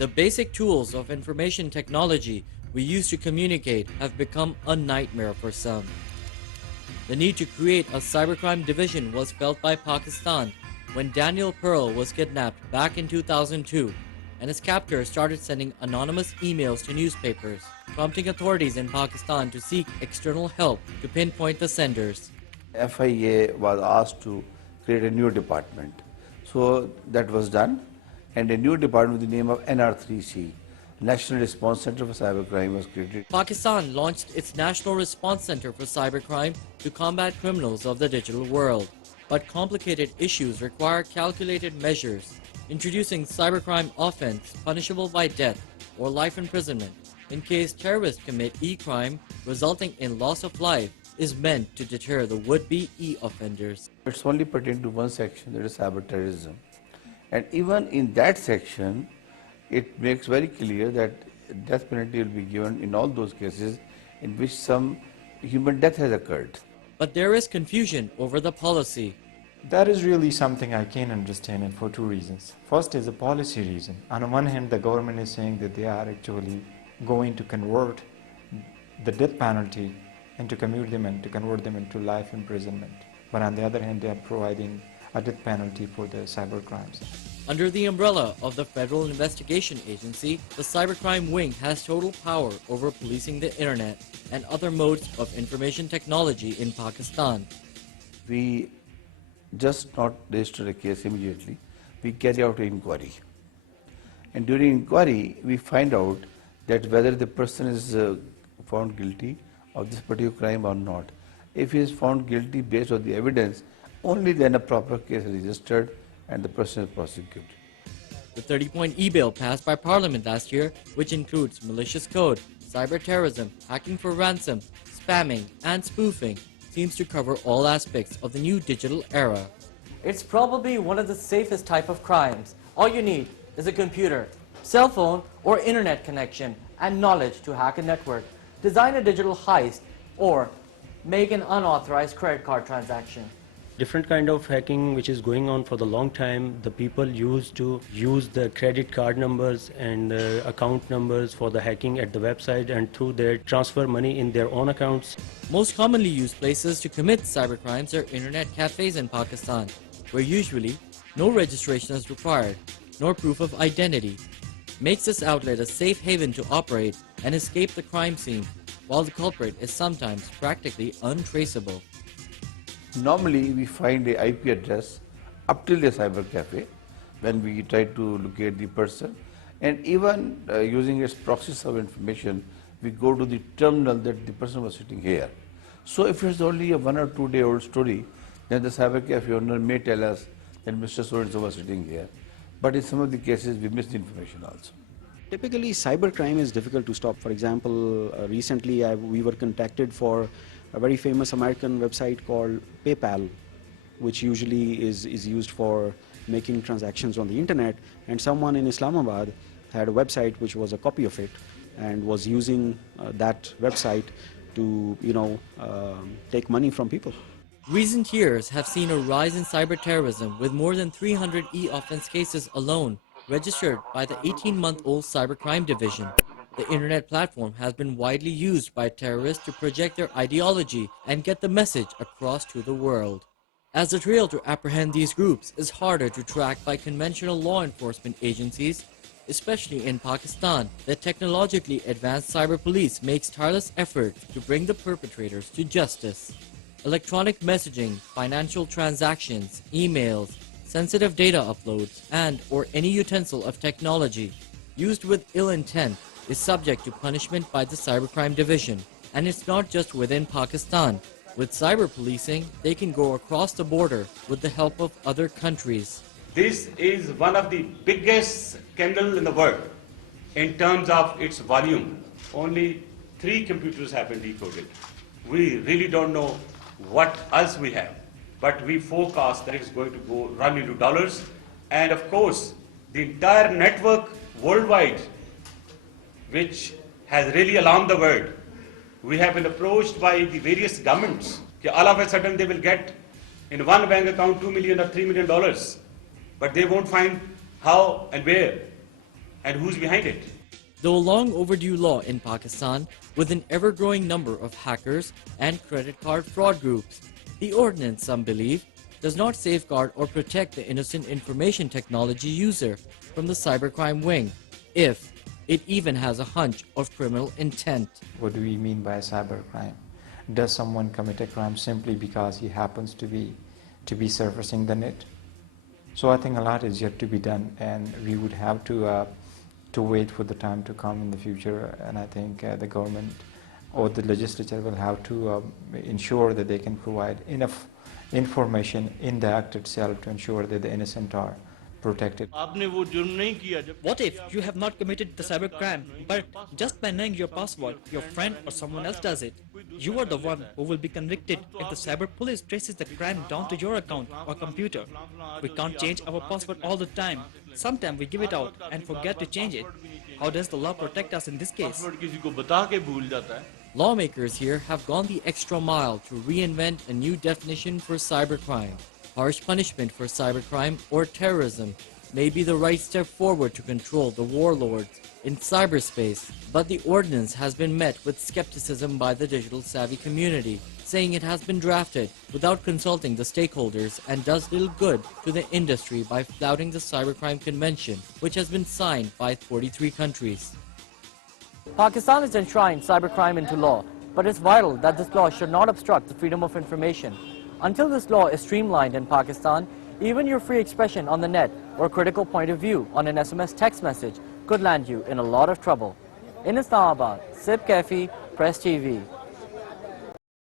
The basic tools of information technology we use to communicate have become a nightmare for some. The need to create a cybercrime division was felt by Pakistan when Daniel Pearl was kidnapped back in 2002, and his captors started sending anonymous emails to newspapers, prompting authorities in Pakistan to seek external help to pinpoint the senders. FIA was asked to create a new department. So that was done, and a new department with the name of NR3C, National Response Center for Cybercrime, was created. Pakistan launched its National Response Center for Cybercrime to combat criminals of the digital world. But complicated issues require calculated measures. Introducing cybercrime offense punishable by death or life imprisonment in case terrorists commit e-crime resulting in loss of life is meant to deter the would-be e-offenders. It's only pertained to one section, that is cyber terrorism. And even in that section, it makes very clear that death penalty will be given in all those cases in which some human death has occurred. But there is confusion over the policy. That is really something I can't understand it for two reasons. First is a policy reason. On one hand, the government is saying that they are actually going to convert the death penalty and to commute them and to convert them into life imprisonment. But on the other hand, they are providing a death penalty for the cyber crimes. Under the umbrella of the Federal Investigation Agency, the Cybercrime Wing has total power over policing the internet and other modes of information technology in Pakistan. We just not register a case immediately, we carry out an inquiry. And during inquiry, we find out that whether the person is found guilty of this particular crime or not. If he is found guilty based on the evidence, only then a proper case is registered and the person is prosecuted. The 30-point e-bill passed by Parliament last year, which includes malicious code, cyber terrorism, hacking for ransom, spamming, and spoofing, seems to cover all aspects of the new digital era. It's probably one of the safest type of crimes. All you need is a computer, cell phone, or internet connection, and knowledge to hack a network, design a digital heist, or make an unauthorized credit card transaction. Different kind of hacking which is going on for the long time. The people used to use the credit card numbers and account numbers for the hacking at the website, and through there transfer money in their own accounts. Most commonly used places to commit cybercrimes are internet cafes in Pakistan, where usually no registration is required, nor proof of identity. Makes this outlet a safe haven to operate and escape the crime scene, while the culprit is sometimes practically untraceable. Normally, we find a IP address up till the cyber cafe when we try to locate the person, and even using its proxy server information, we go to the terminal that the person was sitting here. So if it's only a 1 or 2 day old story, then the cyber cafe owner may tell us that Mr. So-and-so was sitting here. But in some of the cases, we miss the information also. Typically, cybercrime is difficult to stop. For example, recently we were contacted for a very famous American website called PayPal, which usually is used for making transactions on the internet, and someone in Islamabad had a website which was a copy of it and was using that website to take money from people. Recent years have seen a rise in cyber terrorism, with more than 300 e-offense cases alone registered by the 18-month-old Cybercrime Division. The internet platform has been widely used by terrorists to project their ideology and get the message across to the world. As the trail to apprehend these groups is harder to track by conventional law enforcement agencies, especially in Pakistan, the technologically advanced cyber police makes tireless efforts to bring the perpetrators to justice. Electronic messaging, financial transactions, emails, sensitive data uploads, and/or any utensil of technology used with ill intent is subject to punishment by the Cybercrime Division. And it's not just within Pakistan. With cyber policing, they can go across the border with the help of other countries. This is one of the biggest scandal in the world in terms of its volume. Only 3 computers have been decoded. We really don't know what else we have, but we forecast that it's going to run into dollars. And of course, the entire network worldwide, which has really alarmed the world. We have been approached by the various governments. All of a sudden they will get in one bank account $2 million or $3 million, but they won't find how and where and who's behind it. Though a long overdue law in Pakistan, with an ever-growing number of hackers and credit card fraud groups, the ordinance, some believe, does not safeguard or protect the innocent information technology user from the cybercrime wing, if it even has a hunch of criminal intent. What do we mean by cybercrime? Does someone commit a crime simply because he happens to be surfacing the net? So I think a lot is yet to be done, and we would have to wait for the time to come in the future. And I think the government or the legislature will have to ensure that they can provide enough information in the act itself to ensure that the innocent are protected. What if you have not committed the cybercrime, but just by knowing your password, your friend or someone else does it? You are the one who will be convicted if the cyber police traces the crime down to your account or computer. We can't change our password all the time. Sometimes we give it out and forget to change it. How does the law protect us in this case? Lawmakers here have gone the extra mile to reinvent a new definition for cybercrime. Harsh punishment for cybercrime or terrorism may be the right step forward to control the warlords in cyberspace, but the ordinance has been met with skepticism by the digital savvy community, saying it has been drafted without consulting the stakeholders and does little good to the industry by flouting the Cybercrime Convention, which has been signed by 43 countries. Pakistan has enshrined cybercrime into law, but it's vital that this law should not obstruct the freedom of information. Until this law is streamlined in Pakistan, even your free expression on the net or critical point of view on an SMS text message could land you in a lot of trouble. In Islamabad, Sybir, Press TV.